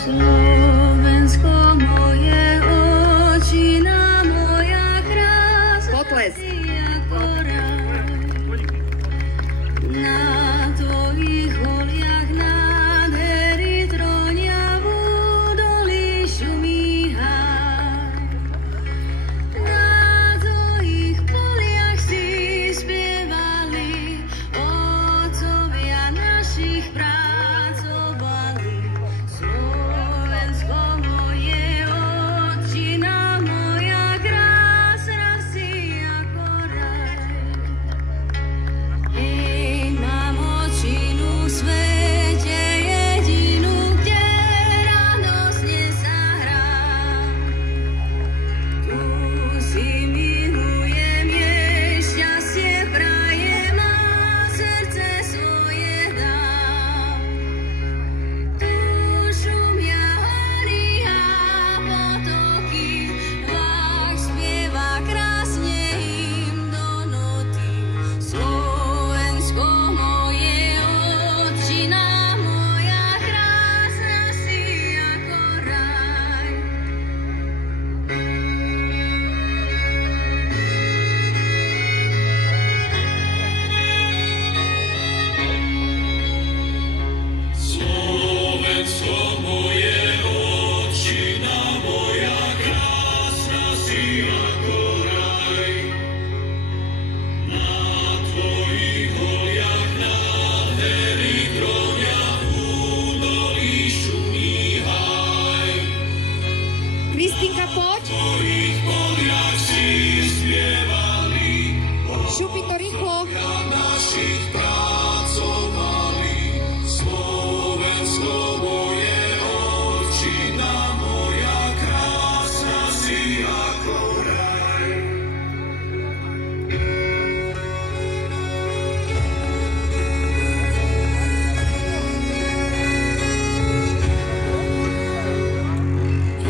Slovensko moje, očina moja krásna. Potles. Na tvojich holiach nádhery tronia, v údolí šumíhaj. Na tvojich poliach si spievali, otcovia našich pracovali. Slovensko moje, očina moja krásna si ako raj. Hej, mám očinu v svete jedinú, kde radosne sa hrám. Tu si milujem, jej šťastie prajem a srdce svoje dám. Tu šumia hory a potoky, vách spieva krásne im do noty. Slovensko moje, očina moja krásna si ako raj. Slovensko moje, očina moja krásna si ako raj. Na tvojich holiach nádhery tronia, v údolí šumíhaj. Kristinka, poď. V tvojich poliach si spievali, Šupi to rýchlo. otcovia našich pracovali. Slovensko moje, očina moja krásna si ako raj.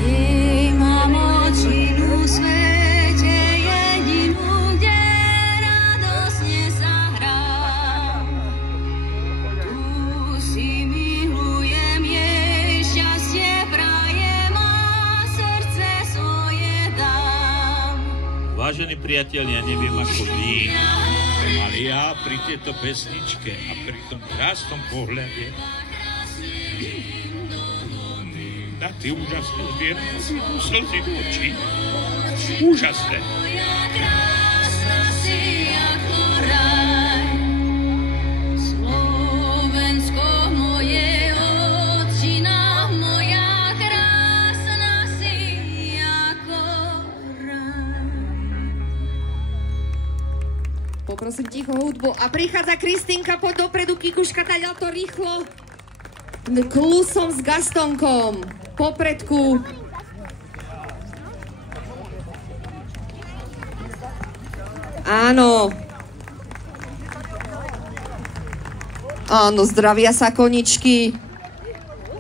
Jej, mám očinu v svete jedinú, kde radosne sa hrám. Tu si milujem, jej šťastie prajem a srdce svoje dám. Vážení priatelia, neviem ako vy, ale ja pri tejto pesničke a pri tom krásnom pohľade na tie úžasné zbierky slzy do očí. Úžasné. Moja krásna si ako raj. Slovensko moje, očina moja krásna si ako raj. Poprosím ticho hudbu. A prichádza Kristinka, poď dopredu, Kikuška, taďal to rýchlo. Klusom s Gastonkom. Popredku. Áno. Áno, zdravia sa koničky.